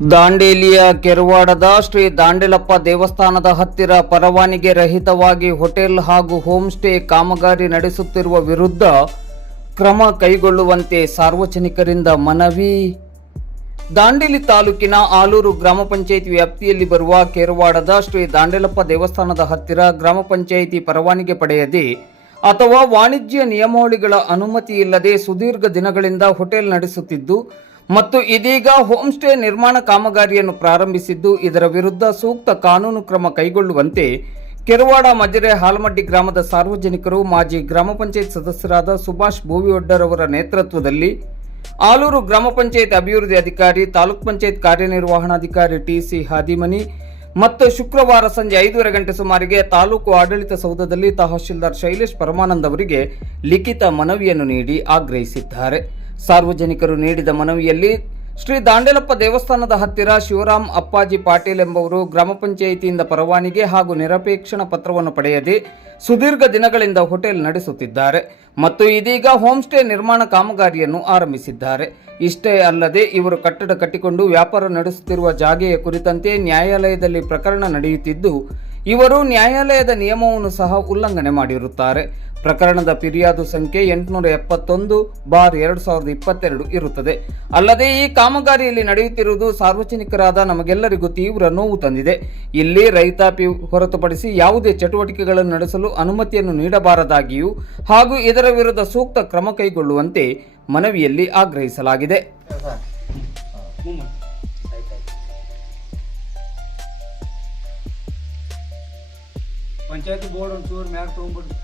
ದಾಂಡೇಲಿಯ ಕೆರವಾಡದ ಶ್ರೀ ದಾಂಡೇಲಪ್ಪ ದೇವಸ್ಥಾನದ ಹತ್ತಿರ ಪರವಾನಗಿ ರಹಿತವಾಗಿ ಹೋಟೆಲ್ ಹಾಗೂ ಹೋಮ್ ಸ್ಟೇ ಕಾಮಗಾರಿ ನಡೆಸುತ್ತಿರುವ ವಿರುದ್ಧ ಕ್ರಮ ಕೈಗೊಳ್ಳುವಂತೆ ಸಾರ್ವಜನಿಕರಿಂದ ಮನವಿ. ದಾಂಡೇಲಿ ತಾಲೂಕಿನ ಆಲೂರು ಗ್ರಾಮ ಪಂಚಾಯಿತಿ ವ್ಯಾಪ್ತಿಯಲ್ಲಿ ಬರುವ ಕೆರವಾಡದ ಶ್ರೀ ದಾಂಡೇಲಪ್ಪ ದೇವಸ್ಥಾನದ ಹತ್ತಿರ ಗ್ರಾಮ ಪಂಚಾಯಿತಿ ಪರವಾನಗಿ ಪಡೆಯದೆ ಅಥವಾ ವಾಣಿಜ್ಯ ನಿಯಮಾವಳಿಗಳ ಅನುಮತಿ ಇಲ್ಲದೆ ಸುದೀರ್ಘ ದಿನಗಳಿಂದ ಹೋಟೆಲ್ ನಡೆಸುತ್ತಿದ್ದು ಮತ್ತು ಇದೀಗ ಹೋಮ್ ಸ್ಟೇ ನಿರ್ಮಾಣ ಕಾಮಗಾರಿಯನ್ನು ಪ್ರಾರಂಭಿಸಿದ್ದು, ಇದರ ವಿರುದ್ಧ ಸೂಕ್ತ ಕಾನೂನು ಕ್ರಮ ಕೈಗೊಳ್ಳುವಂತೆ ಕೆರವಾಡ ಮಜರೆ ಹಾಲಮಡ್ಡಿ ಗ್ರಾಮದ ಸಾರ್ವಜನಿಕರು ಮಾಜಿ ಗ್ರಾಮ ಪಂಚಾಯತ್ ಸದಸ್ಯರಾದ ಸುಭಾಷ್ ಬೋವಿವಡ್ಡರ್ ಅವರ ನೇತೃತ್ವದಲ್ಲಿ ಆಲೂರು ಗ್ರಾಮ ಪಂಚಾಯತ್ ಅಭಿವೃದ್ಧಿ ಅಧಿಕಾರಿ, ತಾಲೂಕ್ ಪಂಚಾಯತ್ ಕಾರ್ಯನಿರ್ವಹಣಾಧಿಕಾರಿ ಟಿ.ಸಿ. ಹಾದಿಮನಿ ಮತ್ತು ಶುಕ್ರವಾರ ಸಂಜೆ 5:30 ಗಂಟೆ ಸುಮಾರಿಗೆ ತಾಲೂಕು ಆಡಳಿತ ಸೌಧದಲ್ಲಿ ತಹಶೀಲ್ದಾರ್ ಶೈಲೇಶ್ ಪರಮಾನಂದ್ ಅವರಿಗೆ ಲಿಖಿತ ಮನವಿಯನ್ನು ನೀಡಿ ಆಗ್ರಹಿಸಿದ್ದಾರೆ. ಸಾರ್ವಜನಿಕರು ನೀಡಿದ ಮನವಿಯಲ್ಲಿ ಶ್ರೀ ದಾಂಡೇಲಪ್ಪ ದೇವಸ್ಥಾನದ ಹತ್ತಿರ ಶಿವರಾಮ್ ಅಪ್ಪಾಜಿ ಪಾಟೀಲ್ ಎಂಬುವರು ಗ್ರಾಮ ಪಂಚಾಯಿತಿಯಿಂದ ಪರವಾನಗಿ ಹಾಗೂ ನಿರಪೇಕ್ಷಣ ಪತ್ರವನ್ನು ಪಡೆಯದೆ ಸುದೀರ್ಘ ದಿನಗಳಿಂದ ಹೋಟೆಲ್ ನಡೆಸುತ್ತಿದ್ದಾರೆ ಮತ್ತು ಇದೀಗ ಹೋಮ್ ಸ್ಟೇ ನಿರ್ಮಾಣ ಕಾಮಗಾರಿಯನ್ನು ಆರಂಭಿಸಿದ್ದಾರೆ. ಇಷ್ಟೇ ಅಲ್ಲದೆ ಇವರು ಕಟ್ಟಡ ಕಟ್ಟಿಕೊಂಡು ವ್ಯಾಪಾರ ನಡೆಸುತ್ತಿರುವ ಜಾಗೆಯ ಕುರಿತಂತೆ ನ್ಯಾಯಾಲಯದಲ್ಲಿ ಪ್ರಕರಣ ನಡೆಯುತ್ತಿದ್ದು, ಇವರು ನ್ಯಾಯಾಲಯದ ನಿಯಮವನ್ನು ಸಹ ಉಲ್ಲಂಘನೆ ಮಾಡಿರುತ್ತಾರೆ. ಪ್ರಕರಣದ ಫಿರ್ಯಾದು ಸಂಖ್ಯೆ 871/2022 ಇರುತ್ತದೆ. ಅಲ್ಲದೆ ಈ ಕಾಮಗಾರಿಯಲ್ಲಿ ನಡೆಯುತ್ತಿರುವುದು ಸಾರ್ವಜನಿಕರಾದ ನಮಗೆಲ್ಲರಿಗೂ ತೀವ್ರ ನೋವು ತಂದಿದೆ. ಇಲ್ಲಿ ರೈತಾಪಿ ಹೊರತುಪಡಿಸಿ ಯಾವುದೇ ಚಟುವಟಿಕೆಗಳನ್ನು ನಡೆಸಲು ಅನುಮತಿಯನ್ನು ನೀಡಬಾರದಾಗಿಯೂ ಹಾಗೂ ಇದರ ವಿರುದ್ಧ ಸೂಕ್ತ ಕ್ರಮ ಕೈಗೊಳ್ಳುವಂತೆ ಮನವಿಯಲ್ಲಿ ಆಗ್ರಹಿಸಲಾಗಿದೆ. ಪಂಚಾಯತ್ ಬೋರ್ಡ್ ಒಂಚೂರು ಮ್ಯಾಗ ತಗೊಂಡ್ಬಿಟ್ಟು